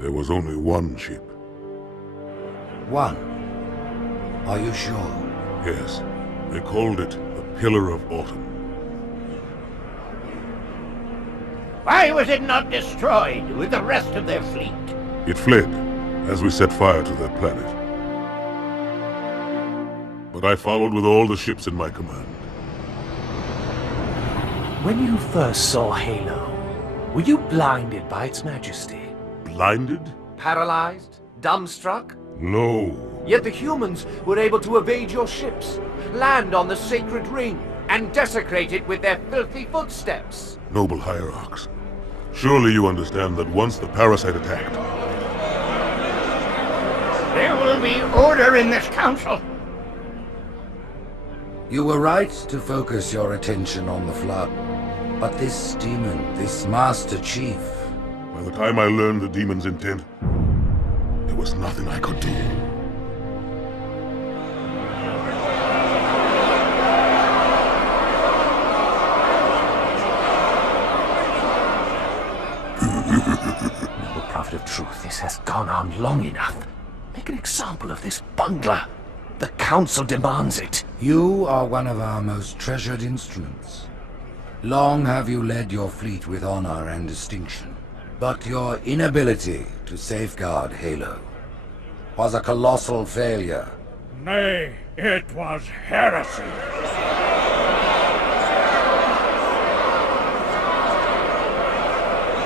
There was only one ship. One? Are you sure? Yes. They called it the Pillar of Autumn. Why was it not destroyed with the rest of their fleet? It fled as we set fire to their planet. But I followed with all the ships in my command. When you first saw Halo, were you blinded by its majesty? Blinded? Paralyzed? Dumbstruck? No. Yet the humans were able to evade your ships, land on the sacred ring, and desecrate it with their filthy footsteps. Noble hierarchs, surely you understand that once the parasite attacked... There will be order in this council. You were right to focus your attention on the Flood. But this demon, this Master Chief... By the time I learned the demon's intent, there was nothing I could do. Noble prophet of truth, this has gone on long enough. Make an example of this bungler. The council demands it. You are one of our most treasured instruments. Long have you led your fleet with honor and distinction. But your inability to safeguard Halo was a colossal failure. Nay, it was heresy.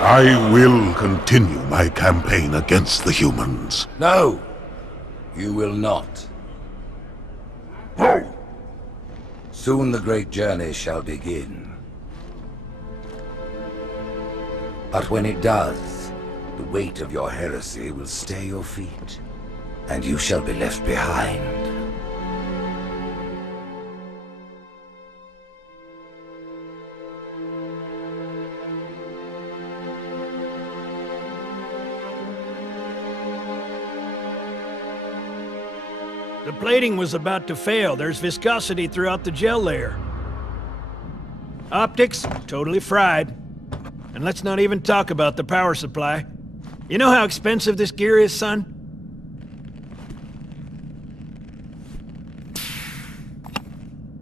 I will continue my campaign against the humans. No, you will not. Soon the great journey shall begin. But when it does, the weight of your heresy will stay your feet, and you shall be left behind. The plating was about to fail. There's viscosity throughout the gel layer. Optics, totally fried. And let's not even talk about the power supply. You know how expensive this gear is, son?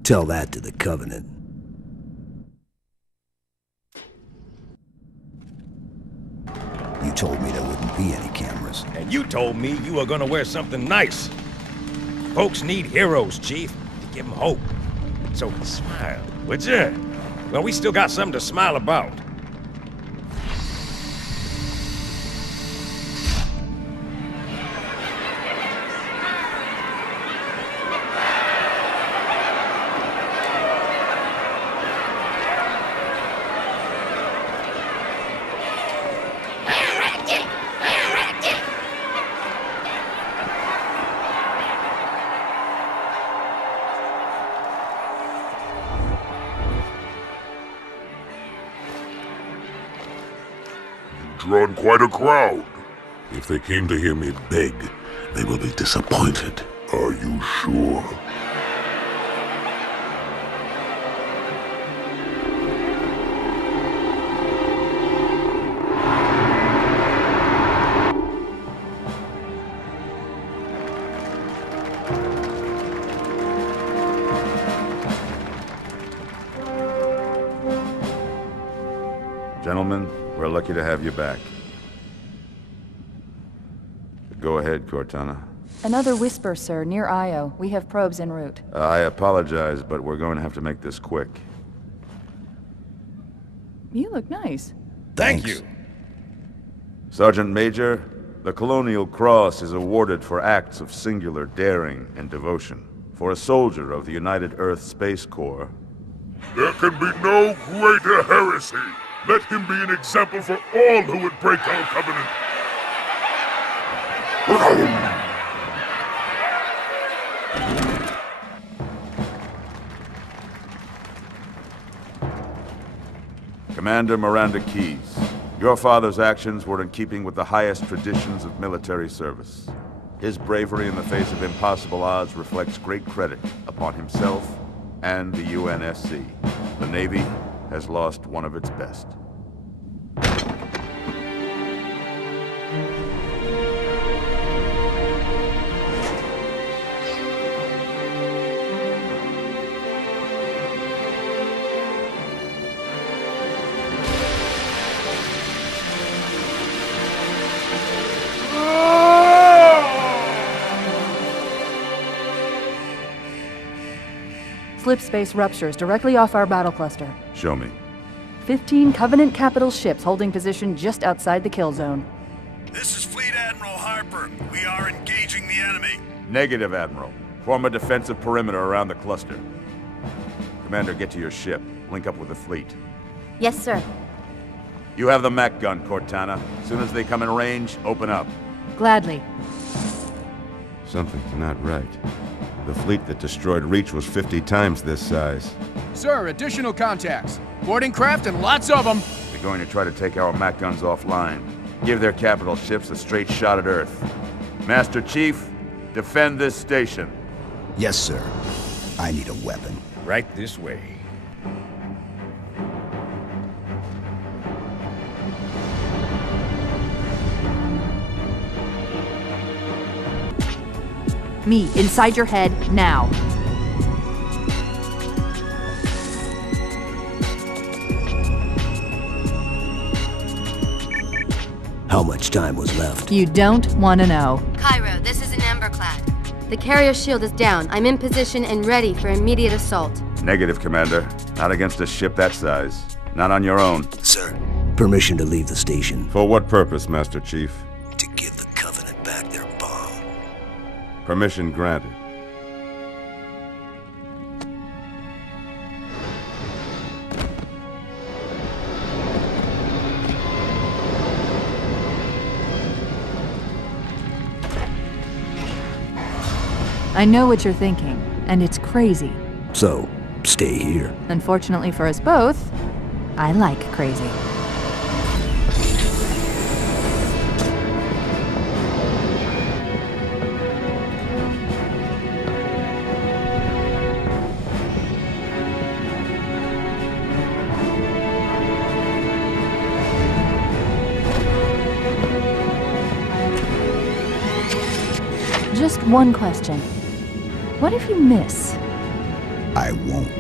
Tell that to the Covenant. You told me there wouldn't be any cameras. And you told me you were gonna wear something nice. Folks need heroes, Chief, to give them hope. So smile, would ya? Well, we still got something to smile about. Drawn quite a crowd. If they came to hear me beg, they will be disappointed. Are you sure? Gentlemen, we're lucky to have you back. Go ahead, Cortana. Another whisper, sir, near Io. We have probes en route. I apologize, but we're going to have to make this quick. You look nice. Thank you. Sergeant Major, the Colonial Cross is awarded for acts of singular daring and devotion. For a soldier of the United Earth Space Corps. There can be no greater heresy. Let him be an example for all who would break our covenant. Commander Miranda Keyes, your father's actions were in keeping with the highest traditions of military service. His bravery in the face of impossible odds reflects great credit upon himself and the UNSC. The Navy has lost one of its best. slip space ruptures directly off our battle cluster. Show me. 15 Covenant capital ships holding position just outside the kill zone. This is Fleet Admiral Harper. We are engaging the enemy. Negative, Admiral. Form a defensive perimeter around the cluster. Commander, get to your ship. Link up with the fleet. Yes, sir. You have the mech gun, Cortana. As soon as they come in range, open up. Gladly. Something's not right. The fleet that destroyed Reach was 50 times this size. Sir, additional contacts. Boarding craft and lots of them. They're going to try to take our mech guns offline. Give their capital ships a straight shot at Earth. Master Chief, defend this station. Yes, sir. I need a weapon. Right this way. Me, inside your head, now. How much time was left? You don't want to know. Cairo, this is an Emberclad. The carrier shield is down. I'm in position and ready for immediate assault. Negative, Commander. Not against a ship that size. Not on your own. Sir, permission to leave the station. For what purpose, Master Chief? To give the Covenant back their bomb. Permission granted. I know what you're thinking, and it's crazy. So, stay here. Unfortunately for us both, I like crazy. Just one question. What if you miss? I won't.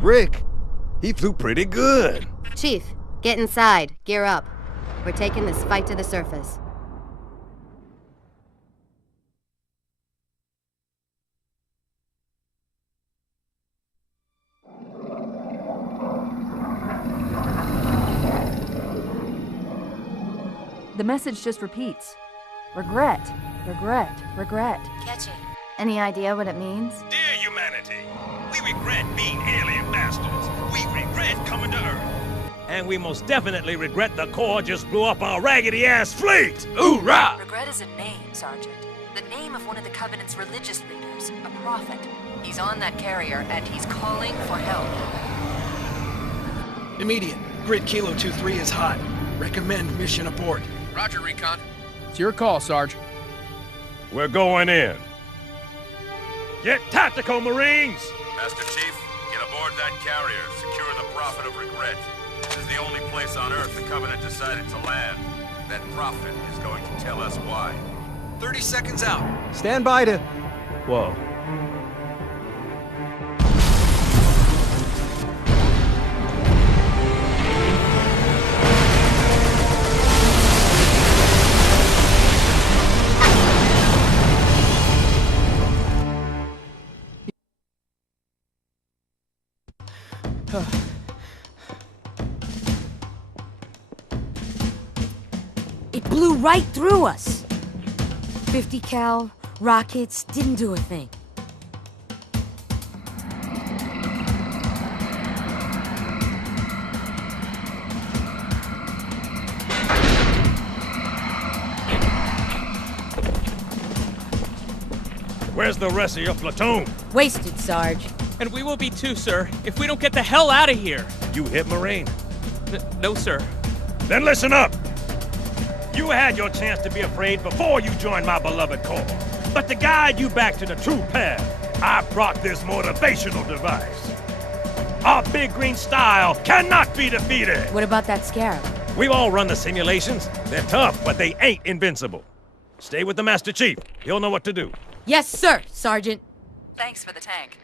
Brick, he flew pretty good. Chief, get inside. Gear up. We're taking this fight to the surface. The message just repeats. Regret, regret, regret. Catchy. Any idea what it means? Dear humanity, we regret being alien bastards. We regret coming to Earth. And we most definitely regret the Corps just blew up our raggedy-ass fleet! Hoorah! Regret is a name, Sergeant. The name of one of the Covenant's religious leaders, a prophet. He's on that carrier, and he's calling for help. Immediate. Grid Kilo 2-3 is hot. Recommend mission abort. Roger, Recon. It's your call, Sarge. We're going in. Get tactical, Marines! Master Chief, get aboard that carrier. Secure the Prophet of Regret. This is the only place on Earth the Covenant decided to land. That Prophet is going to tell us why. 30 seconds out. Stand by to... Whoa. It blew right through us. 50 cal, rockets, didn't do a thing. Where's the rest of your platoon? Wasted, Sarge. And we will be too, sir, if we don't get the hell out of here. You hit Marine? No, sir. Then listen up! You had your chance to be afraid before you joined my beloved corps. But to guide you back to the true path, I brought this motivational device. Our big green style cannot be defeated! What about that scarab? We've all run the simulations. They're tough, but they ain't invincible. Stay with the Master Chief. He'll know what to do. Yes, sir, Sergeant. Thanks for the tank.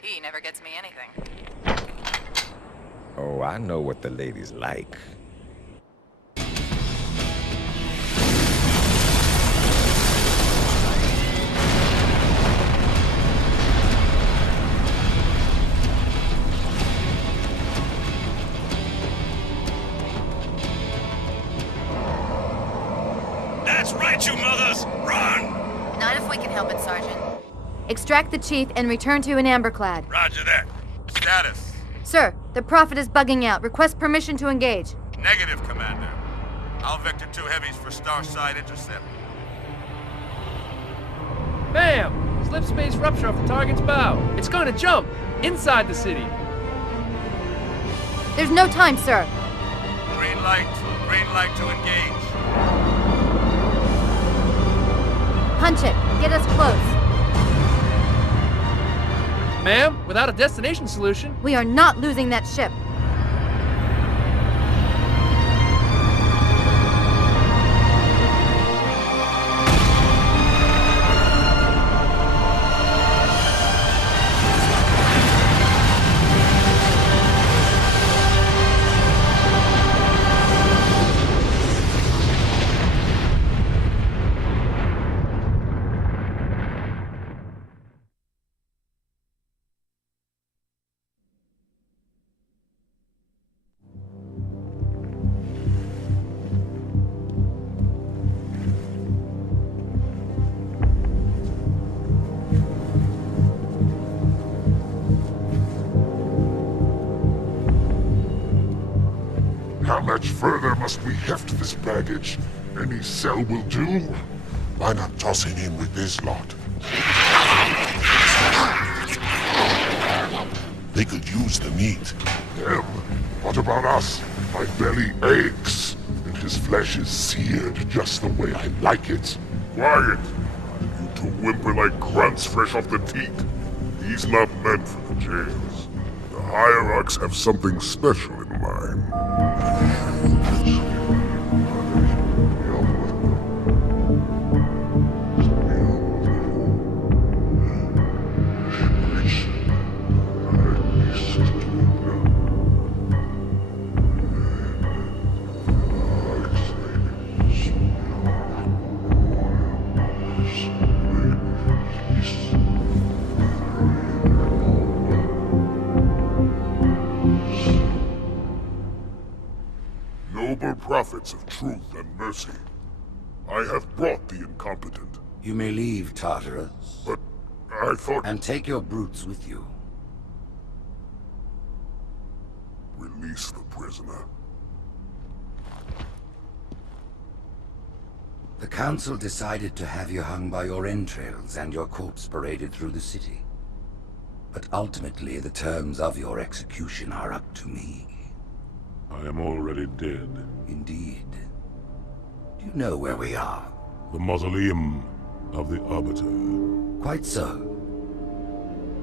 He never gets me anything. Oh, I know what the ladies like. That's right, you mothers! Run! Not if we can help it, Sergeant. Extract the chief and return to an amberclad. Roger that. Status. Sir, the Prophet is bugging out. Request permission to engage. Negative, Commander. I'll vector 2 heavies for Starside intercept. Bam! Slip space rupture off the target's bow. It's going to jump inside the city. There's no time, sir. Green light. Green light to engage. Punch it. Get us close. Ma'am, without a destination solution... We are not losing that ship. How much further must we heft this baggage? Any cell will do? Why not toss him in with this lot? They could use the meat. Them? What about us? My belly aches, and his flesh is seared just the way I like it. Quiet! You two whimper like grunts fresh off the teat. He's not meant for the jails. The hierarchs have something special in mind. Noble prophets of truth and mercy, I have brought the incompetent. You may leave, Tartarus. But I thought... And take your brutes with you. Release the prisoner. The Council decided to have you hung by your entrails and your corpse paraded through the city. But ultimately, the terms of your execution are up to me. I am already dead. Indeed. Do you know where we are? The mausoleum of the Arbiter. Quite so.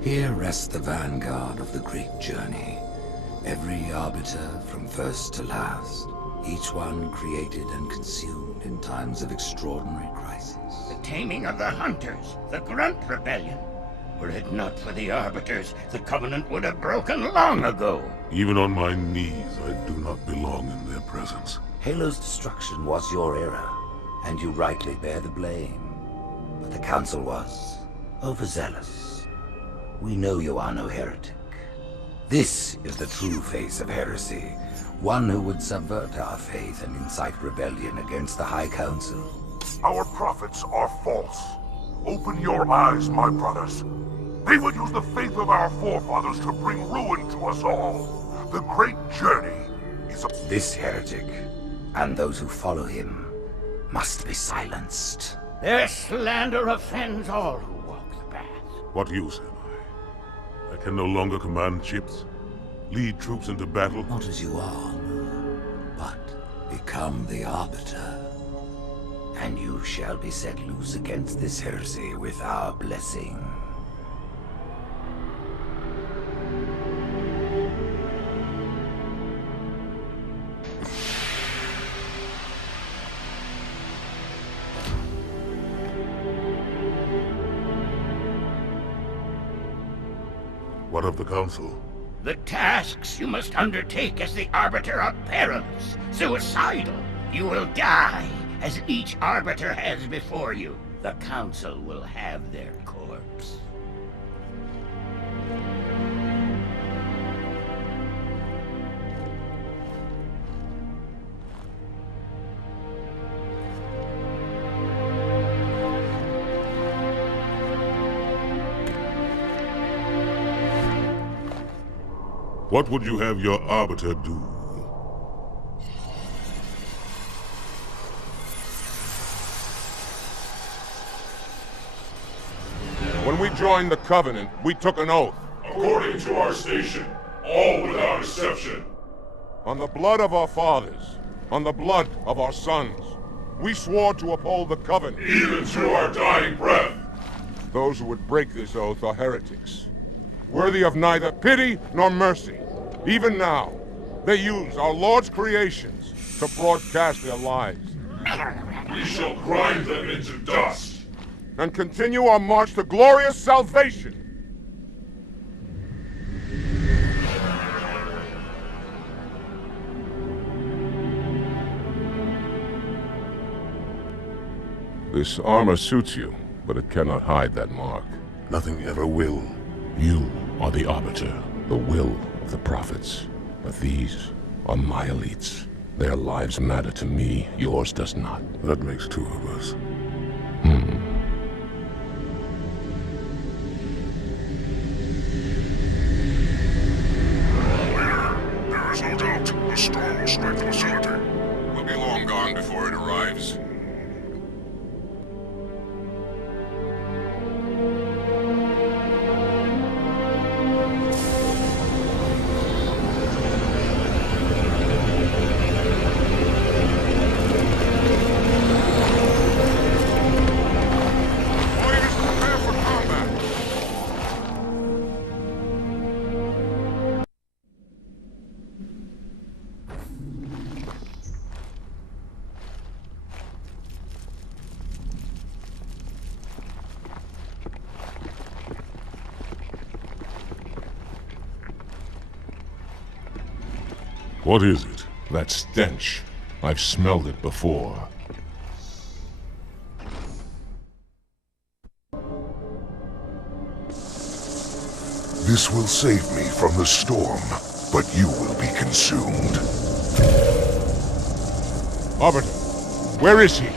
Here rests the vanguard of the great journey. Every Arbiter from first to last. Each one created and consumed in times of extraordinary crisis. The taming of the Hunters, the Grunt Rebellion. Were it not for the Arbiters, the Covenant would have broken long ago. Even on my knees, I do not belong in their presence. Halo's destruction was your error, and you rightly bear the blame. But the Council was overzealous. We know you are no heretic. This is the true face of heresy. One who would subvert our faith and incite rebellion against the High Council. Our prophets are false. Open your eyes, my brothers. They would use the faith of our forefathers to bring ruin to us all. The great journey is a... This heretic, and those who follow him, must be silenced. Their slander offends all who walk the path. What use am I? I can no longer command ships, lead troops into battle. Not as you are, but become the Arbiter. And you shall be set loose against this heresy with our blessing. What of the Council? The tasks you must undertake as the Arbiter are perilous, suicidal. You will die, as each Arbiter has before you. The Council will have their corpse. What would you have your Arbiter do? When we joined the Covenant, we took an oath. According to our station, all without exception. On the blood of our fathers, on the blood of our sons, we swore to uphold the Covenant. Even to our dying breath. Those who would break this oath are heretics, worthy of neither pity nor mercy. Even now, they use our Lord's creations to broadcast their lies. We shall grind them into dust. And continue our march to glorious salvation. This armor suits you, but it cannot hide that mark. Nothing ever will. You are the Arbiter, the will of the prophets. But these are my elites. Their lives matter to me, yours does not. That makes two of us. There is no doubt the storm will strike the facility. We'll be long gone before it arrives. What is it? That stench. I've smelled it before. This will save me from the storm, but you will be consumed. Arbiter, where is he?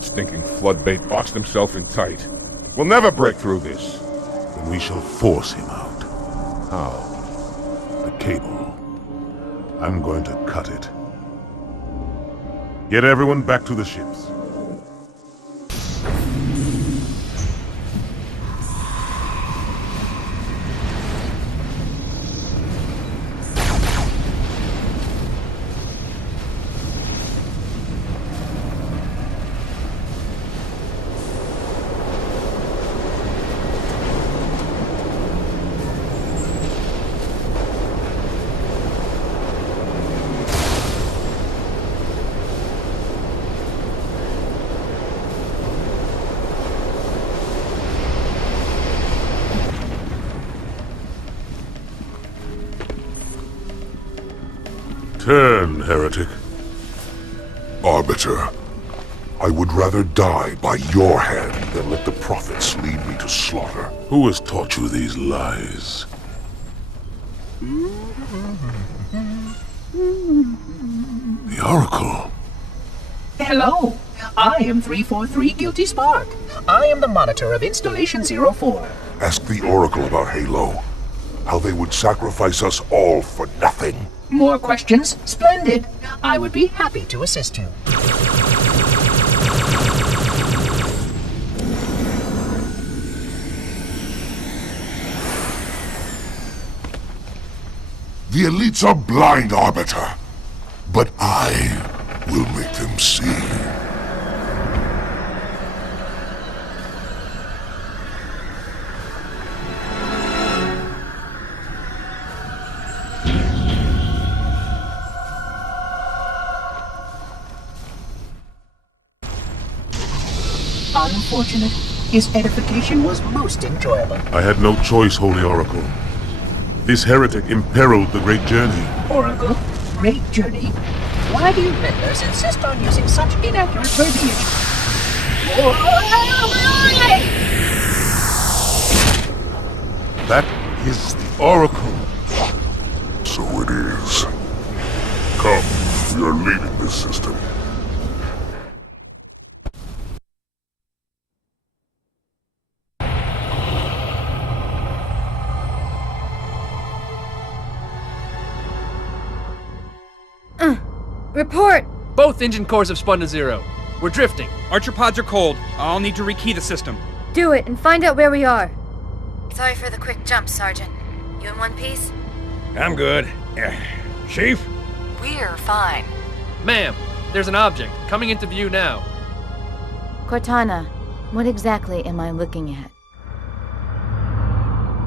Stinking floodbait boxed himself in tight. We'll never break through this. Then we shall force him out. How? The cable. I'm going to cut it. Get everyone back to the ships. Turn, heretic. Arbiter, I would rather die by your hand than let the prophets lead me to slaughter. Who has taught you these lies? The Oracle. Hello, I am 343 Guilty Spark. I am the monitor of Installation 04. Ask the Oracle about Halo. How they would sacrifice us all for nothing. More questions? Splendid. I would be happy to assist you. The elites are blind, Arbiter. But I will make them see. Unfortunate. His edification was most enjoyable. I had no choice, Holy Oracle. This heretic imperiled the great journey. Oracle, great journey. Why do you meddlers insist on using such inaccurate verbiage? That is the Oracle. So it is. Come, we are leaving this system. Report! Both engine cores have spun to zero. We're drifting. Archer pods are cold. I'll need to rekey the system. Do it and find out where we are. Sorry for the quick jump, Sergeant. You in one piece? I'm good. Chief? We're fine. Ma'am, there's an object coming into view now. Cortana, what exactly am I looking at?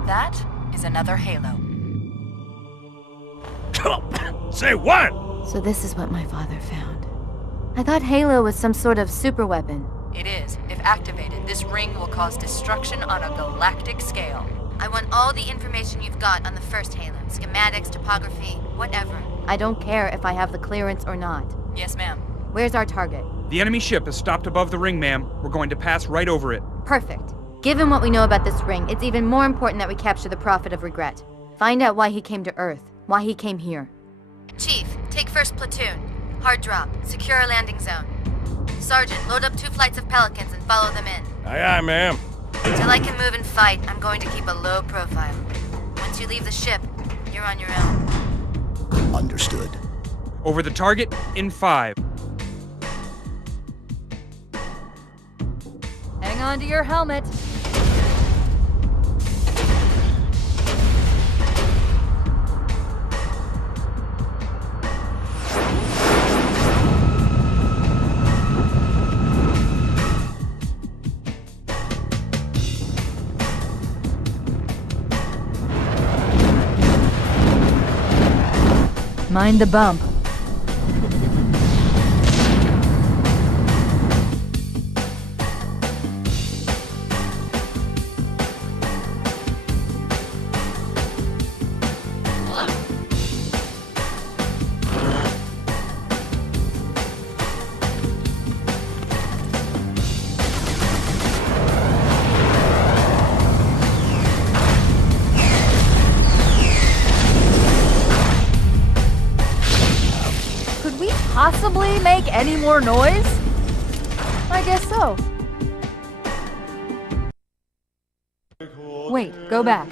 That is another Halo. Say what? So this is what my father found. I thought Halo was some sort of super weapon. It is. If activated, this ring will cause destruction on a galactic scale. I want all the information you've got on the first Halo. Schematics, topography, whatever. I don't care if I have the clearance or not. Yes, ma'am. Where's our target? The enemy ship is stopped above the ring, ma'am. We're going to pass right over it. Perfect. Given what we know about this ring, it's even more important that we capture the Prophet of Regret. Find out why he came to Earth, why he came here. Chief, take first platoon. Hard drop. Secure our landing zone. Sergeant, load up 2 flights of Pelicans and follow them in. Aye, aye, ma'am. Until I can move and fight, I'm going to keep a low profile. Once you leave the ship, you're on your own. Understood. Over the target in 5. Hang on to your helmet. Mind the bump. Possibly make any more noise? I guess so. Wait, go back.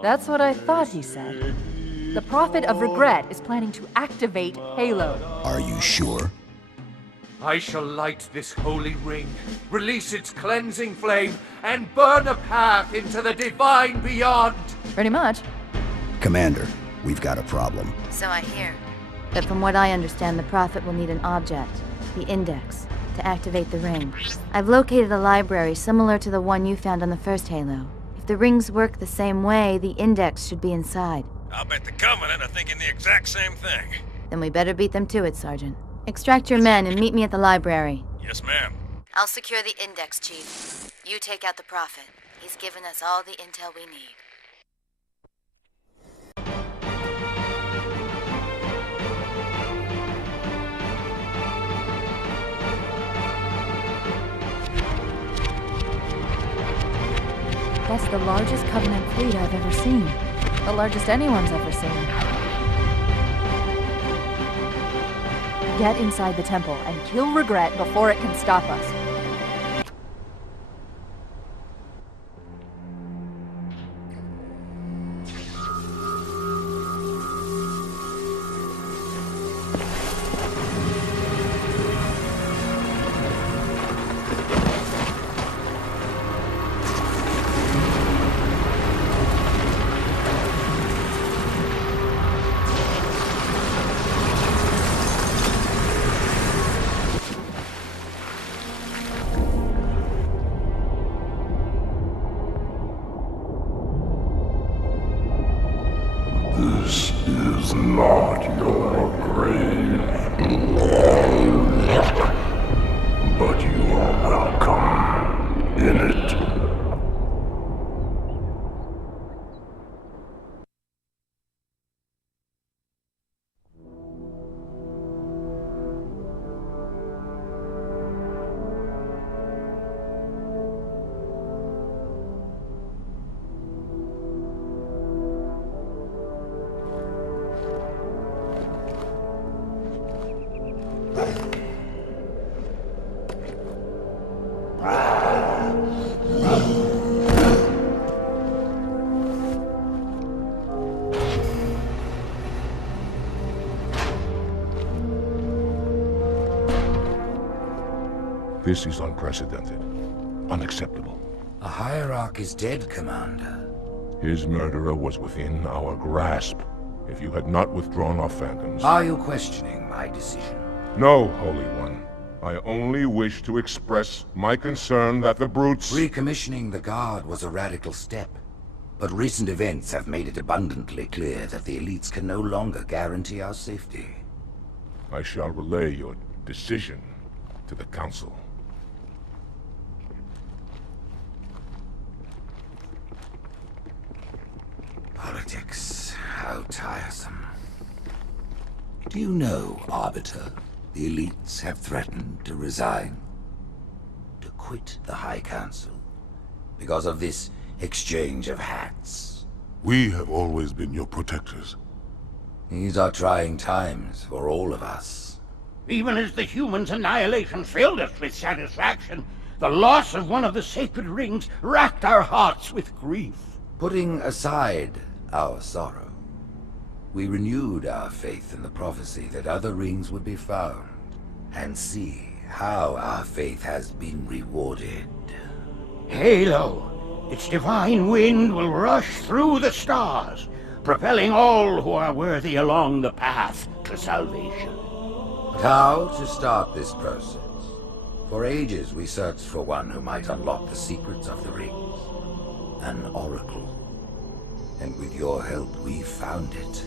That's what I thought he said. The Prophet of Regret is planning to activate Halo. Are you sure? I shall light this holy ring, release its cleansing flame, and burn a path into the divine beyond. Pretty much. Commander, we've got a problem. So I hear. But from what I understand, the Prophet will need an object, the Index, to activate the ring. I've located a library similar to the one you found on the first Halo. If the rings work the same way, the Index should be inside. I'll bet the Covenant are thinking the exact same thing. Then we better beat them to it, Sergeant. Extract your men and meet me at the library. Yes, ma'am. I'll secure the Index, Chief. You take out the Prophet. He's given us all the intel we need. That's the largest Covenant fleet I've ever seen. The largest anyone's ever seen. Get inside the temple and kill Regret before it can stop us. This is not your grave, but you are welcome in it. This is unprecedented. Unacceptable. A hierarch is dead, Commander. His murderer was within our grasp. If you had not withdrawn our phantoms... Are you questioning my decision? No, Holy One. I only wish to express my concern that the brutes... Recommissioning the Guard was a radical step. But recent events have made it abundantly clear that the elites can no longer guarantee our safety. I shall relay your decision to the Council. Politics, how tiresome. Do you know, Arbiter, the elites have threatened to resign? To quit the High Council because of this exchange of hats. We have always been your protectors. These are trying times for all of us. Even as the humans' annihilation filled us with satisfaction, the loss of one of the sacred rings racked our hearts with grief. Putting aside our sorrow, we renewed our faith in the prophecy that other rings would be found, and see how our faith has been rewarded. Halo, its divine wind will rush through the stars, propelling all who are worthy along the path to salvation. But how to start this process? For ages we searched for one who might unlock the secrets of the rings. An oracle. And with your help, we found it.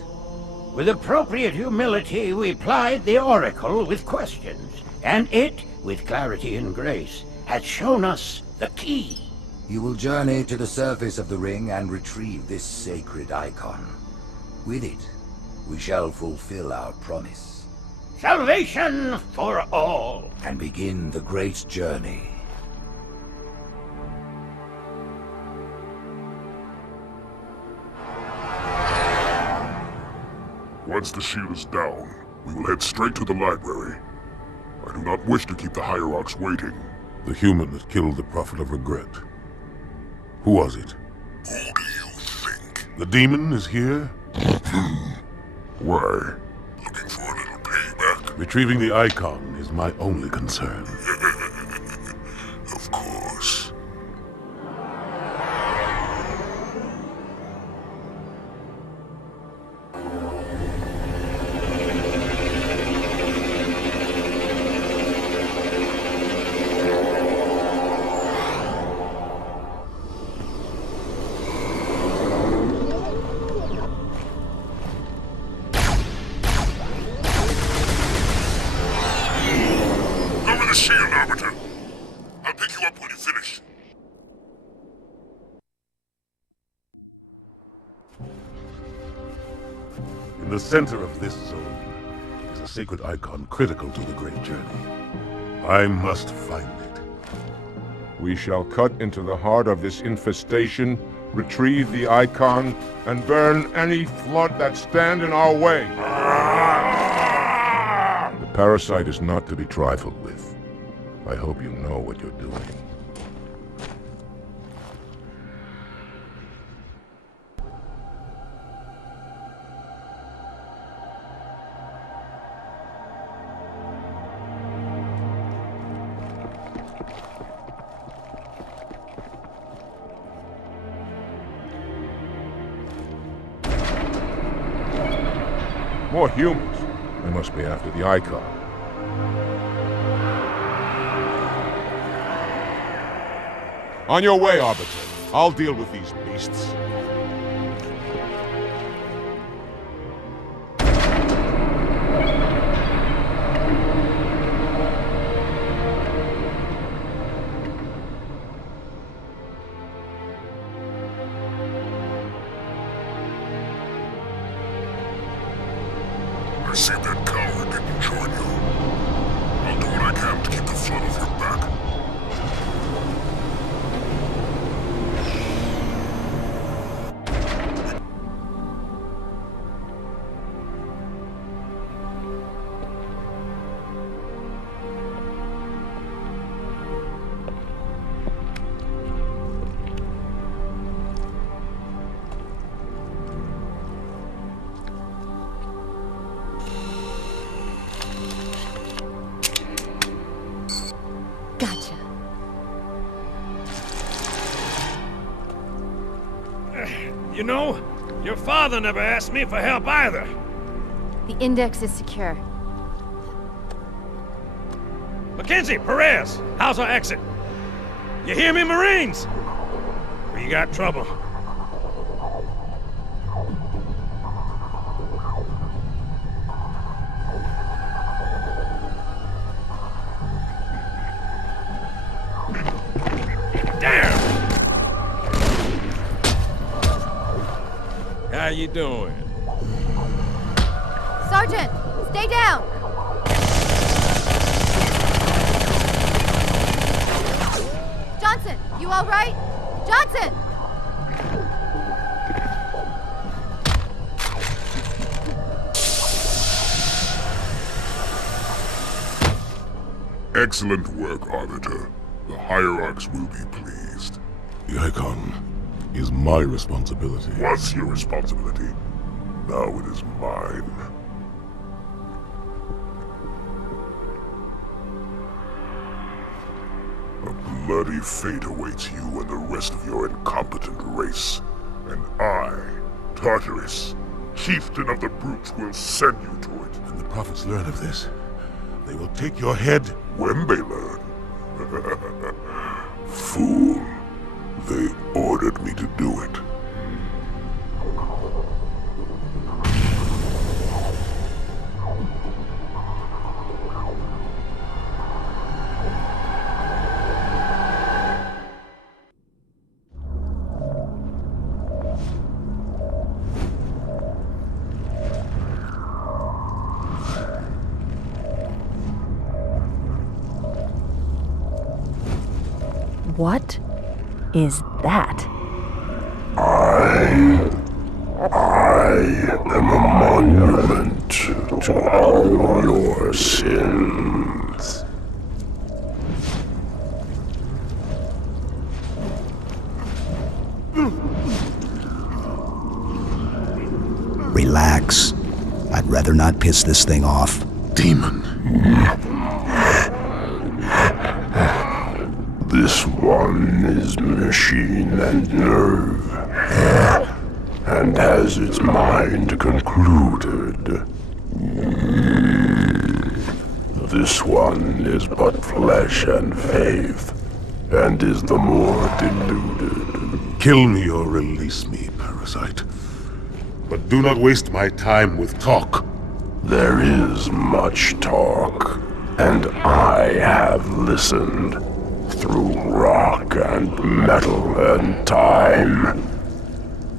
With appropriate humility, we plied the oracle with questions, and it, with clarity and grace, has shown us the key. You will journey to the surface of the ring and retrieve this sacred icon. With it, we shall fulfill our promise. Salvation for all. And begin the great journey. Once the shield is down, we will head straight to the library. I do not wish to keep the hierarchs waiting. The human that killed the Prophet of Regret. Who was it? Who do you think? The demon is here? Why? Looking for a little payback? Retrieving the icon is my only concern. Of course. Shield, Arbiter. I'll pick you up when you finish. In the center of this zone is a sacred icon critical to the great journey. I must find it. We shall cut into the heart of this infestation, retrieve the icon, and burn any flood that stand in our way. The parasite is not to be trifled with. I hope you know what you're doing. More humans. They must be after the icon. On your way, Arbiter. I'll deal with these beasts. I see that coward didn't join you. I'll do what I can to keep the flood off your back. Gotcha. You know, your father never asked me for help either. The index is secure. Mackenzie, Perez, how's our exit? You hear me, Marines? We got trouble. How you doing? Sergeant, stay down! Johnson, you all right? Johnson! Excellent work, Arbiter. The Hierarchs will be pleased. The icon is my responsibility. Was your responsibility. Now it is mine. A bloody fate awaits you and the rest of your incompetent race. And I, Tartarus, chieftain of the brutes, will send you to it. When the prophets learn of this, they will take your head. When they learn. Fool. They ordered me to do it. What is that? I am a monument to all your sins. Relax. I'd rather not piss this thing off. Demon. This one is machine and nerve, and has its mind concluded. This one is but flesh and faith, and is the more deluded. Kill me or release me, parasite. But do not waste my time with talk. There is much talk, and I have listened. Through rock and metal and time.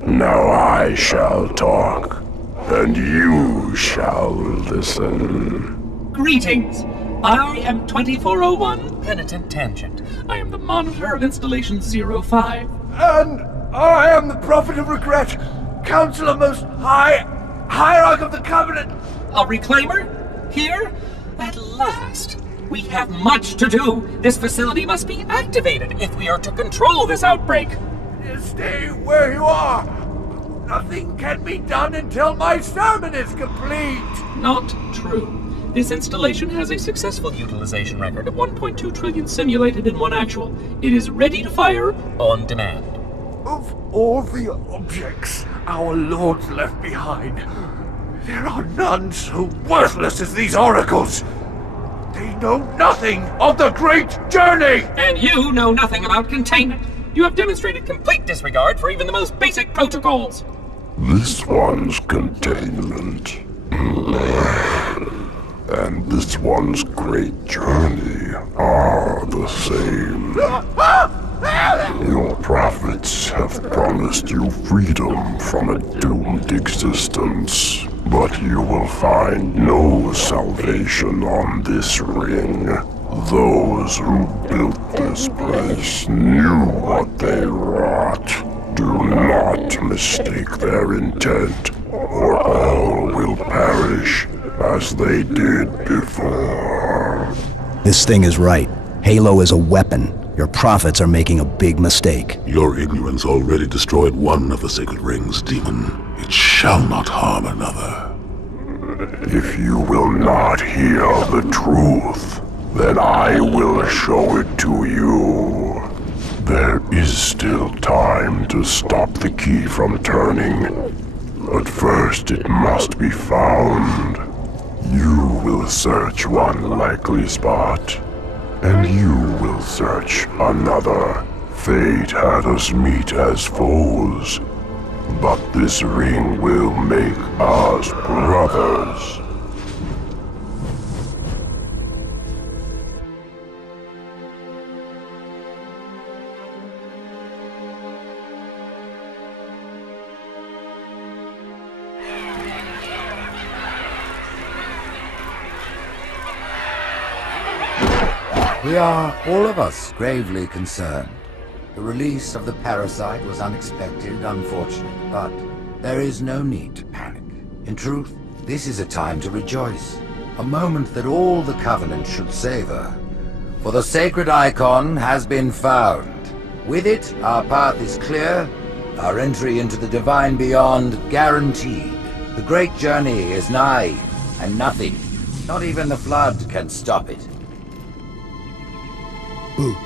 Now I shall talk, and you shall listen. Greetings! I am 2401 Penitent Tangent. I am the monitor of Installation 05. And I am the Prophet of Regret, Counselor Most High, Hierarch of the Covenant. A reclaimer? Here? At last. We have much to do. This facility must be activated if we are to control this outbreak. Stay where you are. Nothing can be done until my sermon is complete. Not true. This installation has a successful utilization record of 1.2 trillion simulated and 1 actual. It is ready to fire on demand. Of all the objects our lords left behind, there are none so worthless as these oracles. They know nothing of the great journey! And you know nothing about containment. You have demonstrated complete disregard for even the most basic protocols. This one's containment. And this one's great journey are the same. Your prophets have promised you freedom from a doomed existence, but you will find no salvation on this ring. Those who built this place knew what they wrought. Do not mistake their intent, or all will perish as they did before. This thing is right. Halo is a weapon. Your prophets are making a big mistake. Your ignorance already destroyed one of the sacred rings, demon. It shall not harm another. If you will not hear the truth, then I will show it to you. There is still time to stop the key from turning, but first it must be found. You will search one likely spot, and you will search another. Fate had us meet as foes, but this ring will make us brothers. We are, all of us, gravely concerned. The release of the parasite was unexpected, unfortunate, but there is no need to panic. In truth, this is a time to rejoice. A moment that all the Covenant should savor. For the sacred icon has been found. With it, our path is clear, our entry into the divine beyond guaranteed. The great journey is nigh, and nothing, not even the flood, can stop it. Ooh.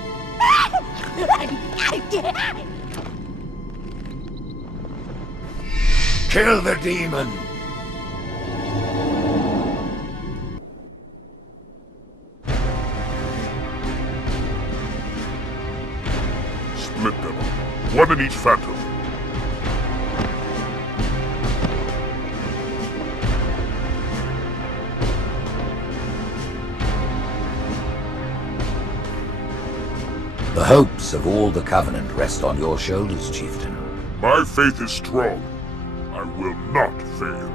Kill the demon! Split them up, one in each phantom. The hopes of all the Covenant rest on your shoulders, Chieftain. My faith is strong. I will not fail.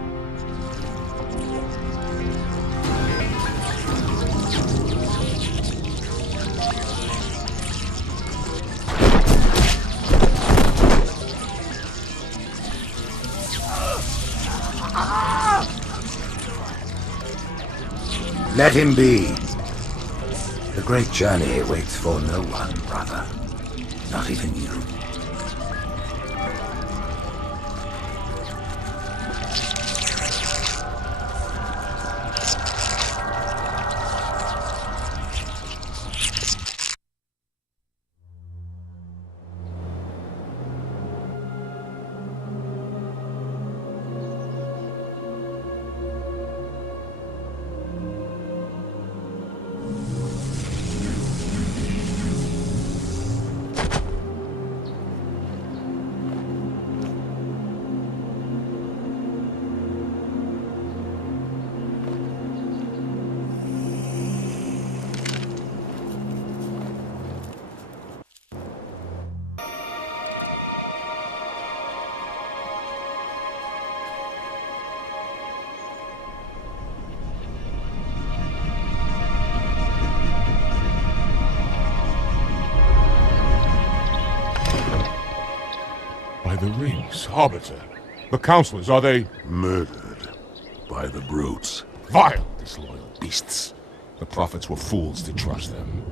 Let him be. The great journey waits for no one, brother. Not even you. by the rings. Arbiter, the counselors, are they... Murdered by the brutes. Vile, disloyal beasts. The prophets were fools to trust them.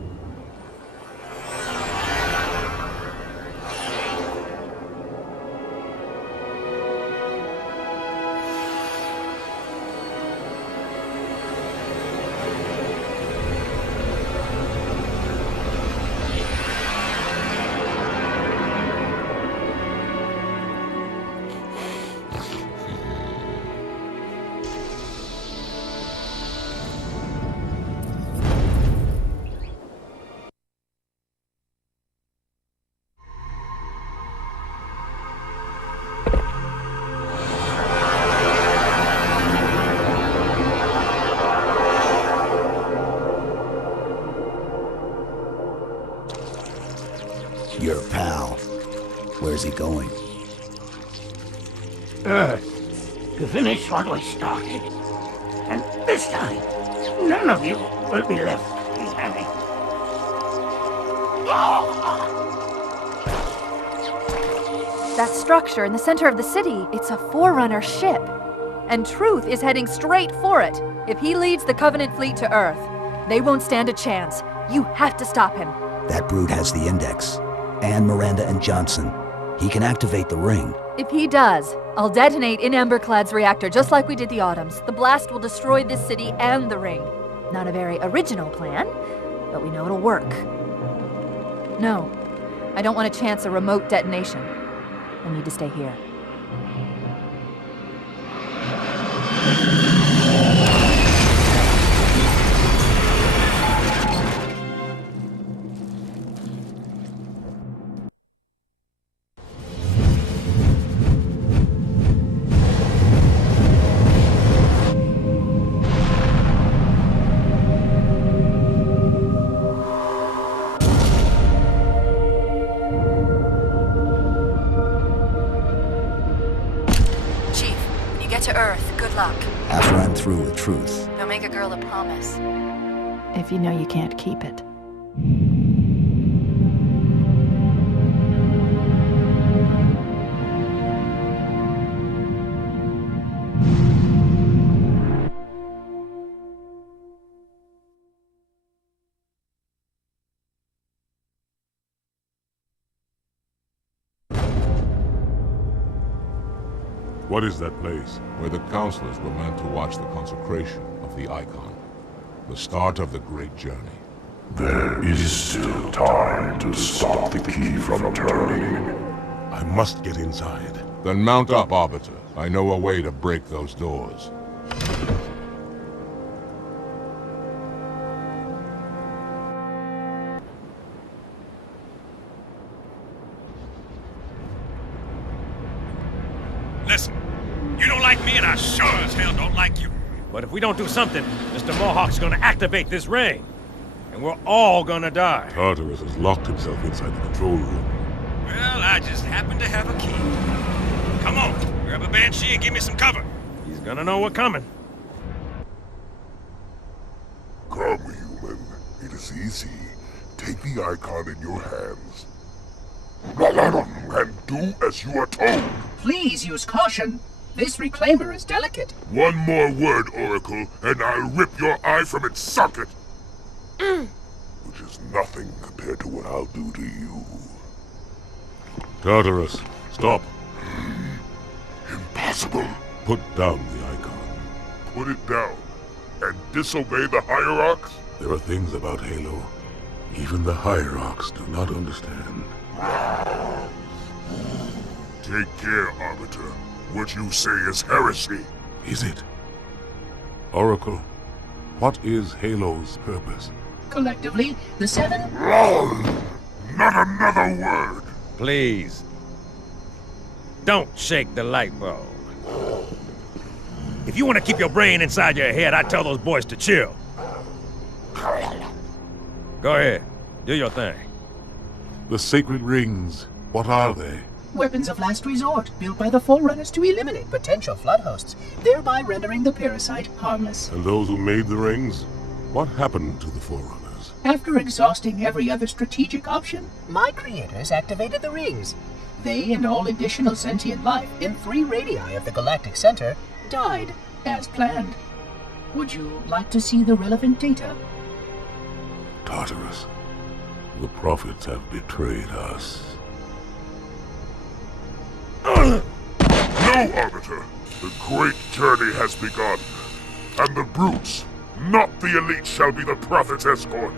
Your pal. Where's he going? Earth, to finish what we started. And this time, none of you will be left behind. That structure in the center of the city, it's a Forerunner ship. And Truth is heading straight for it. If he leads the Covenant fleet to Earth, they won't stand a chance. You have to stop him. That brute has the Index. And Miranda and Johnson. He can activate the ring. If he does, I'll detonate in Emberclad's reactor just like we did the Autumn's. The blast will destroy this city and the ring. Not a very original plan, but we know it'll work. No, I don't want to chance a remote detonation. I need to stay here. To Earth, good luck. After I'm through with Truth. Don't make a girl a promise. If you know you can't keep it. What is that place? Where the counselors were meant to watch the consecration of the icon. The start of the great journey. There is still time to stop the key from turning. I must get inside. Then mount up, Arbiter. I know a way to break those doors. Listen, you don't like me and I sure as hell don't like you. But if we don't do something, Mr. Mohawk's gonna activate this ring. And we're all gonna die. Tartarus has locked himself inside the control room. Well, I just happen to have a key. Come on, grab a Banshee and give me some cover. He's gonna know we're coming. Come, human. It is easy. Take the icon in your hands. And do as you are told. Please use caution. This reclaimer is delicate. One more word, Oracle, and I'll rip your eye from its socket. Which is nothing compared to what I'll do to you. Tartarus, stop. Impossible. Put down the icon. Put it down and disobey the Hierarchs? There are things about Halo even the Hierarchs do not understand. Take care, Arbiter. What you say is heresy. Is it? Oracle, what is Halo's purpose? Collectively, the Seven... Not another word! Please. Don't shake the light bulb. If you want to keep your brain inside your head, I'd tell those boys to chill. Go ahead. Do your thing. The sacred rings, what are they? Weapons of last resort, built by the Forerunners to eliminate potential flood hosts, thereby rendering the parasite harmless. And those who made the rings? What happened to the Forerunners? After exhausting every other strategic option, my creators activated the rings. They and all additional sentient life in 3 radii of the galactic center died as planned. Would you like to see the relevant data? Tartarus, the prophets have betrayed us. No, Arbiter! The great journey has begun. And the brutes, not the elite, shall be the prophet's escort.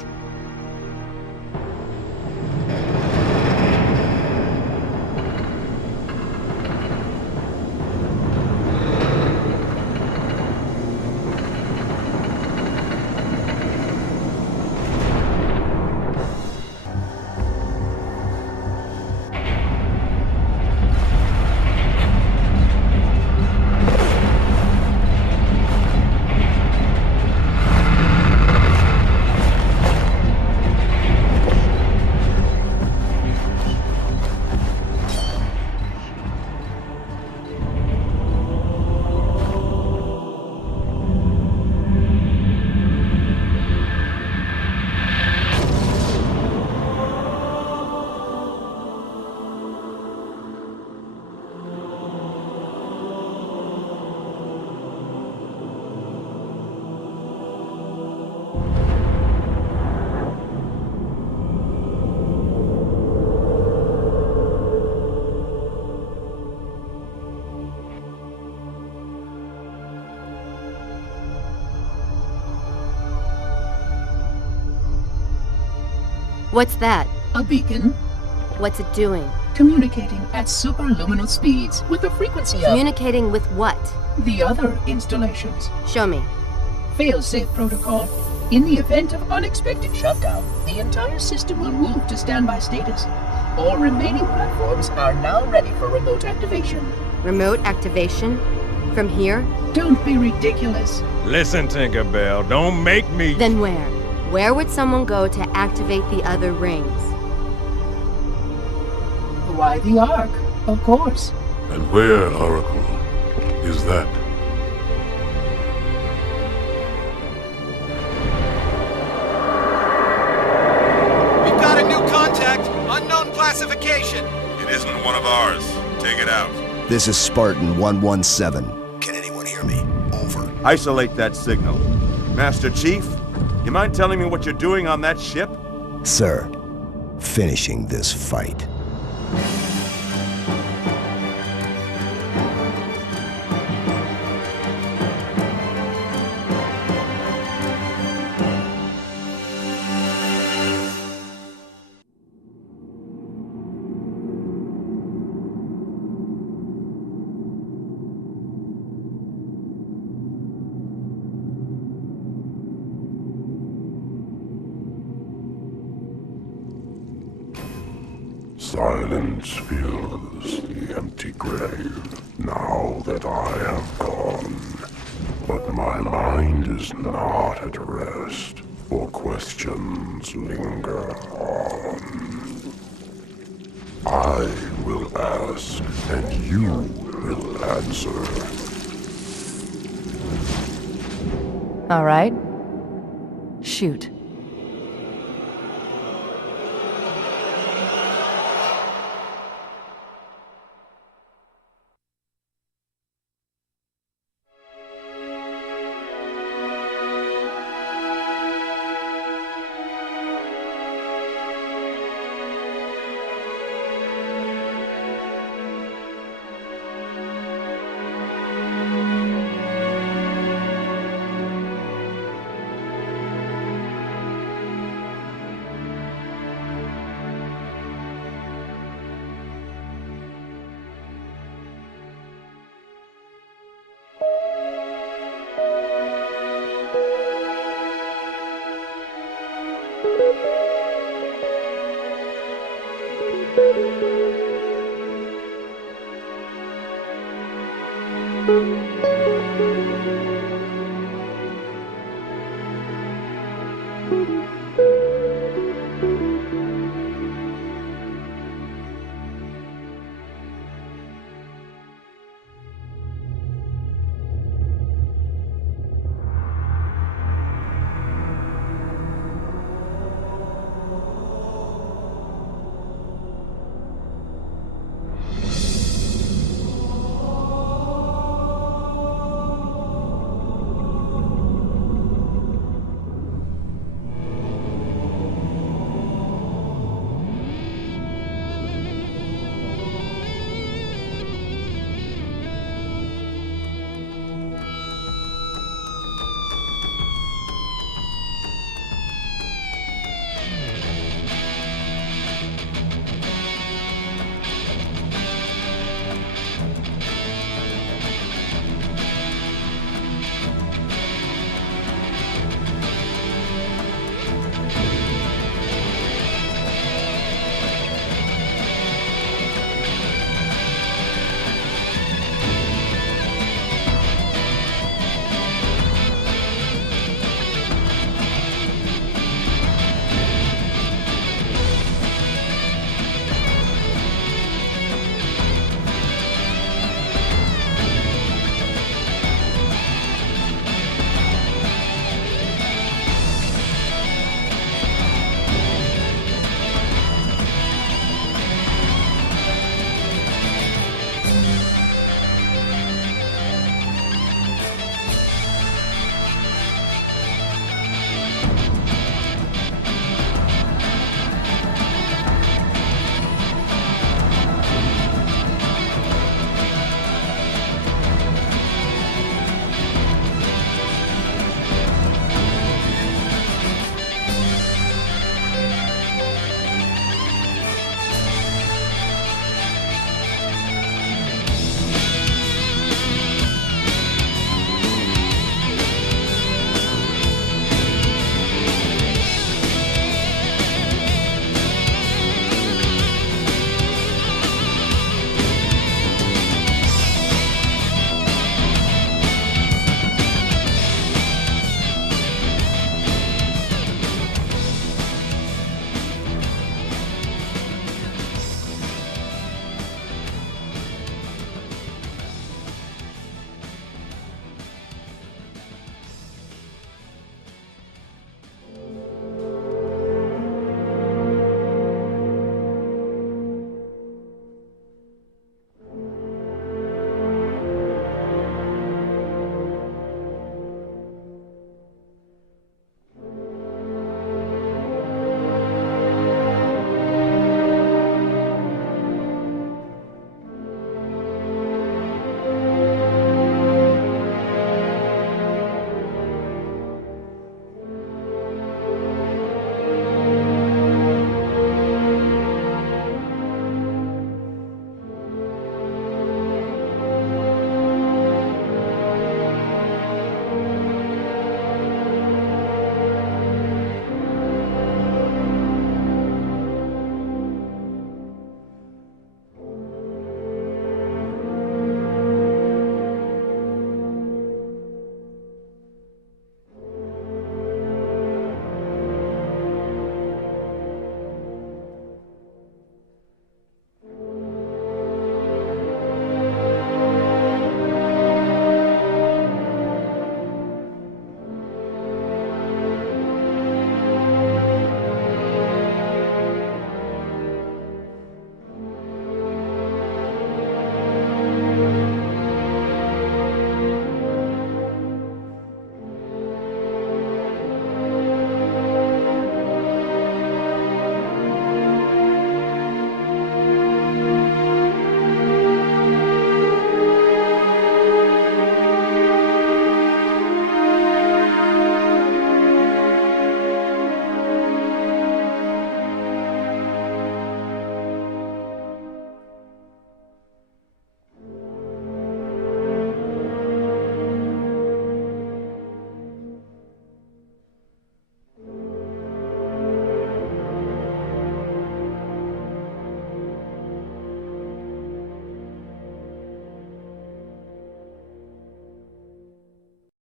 What's that? A beacon. What's it doing? Communicating at superluminal speeds with the frequency of... Communicating with what? The other installations. Show me. Fail-safe protocol. In the event of unexpected shutdown, the entire system will move to standby status. All remaining platforms are now ready for remote activation. Remote activation? From here? Don't be ridiculous. Listen, Tinkerbell, don't make me... Then where? Where would someone go to activate the other rings? Why, the Ark, of course. And where, Oracle, is that? We've got a new contact. Unknown classification. It isn't one of ours. Take it out. This is Spartan 117. Can anyone hear me? Over. Isolate that signal. Master Chief, you mind telling me what you're doing on that ship? Sir, finishing this fight. Silence fills the empty grave now that I have gone. But my mind is not at rest, for questions linger on. I will ask, and you will answer. All right. Shoot. Thank you.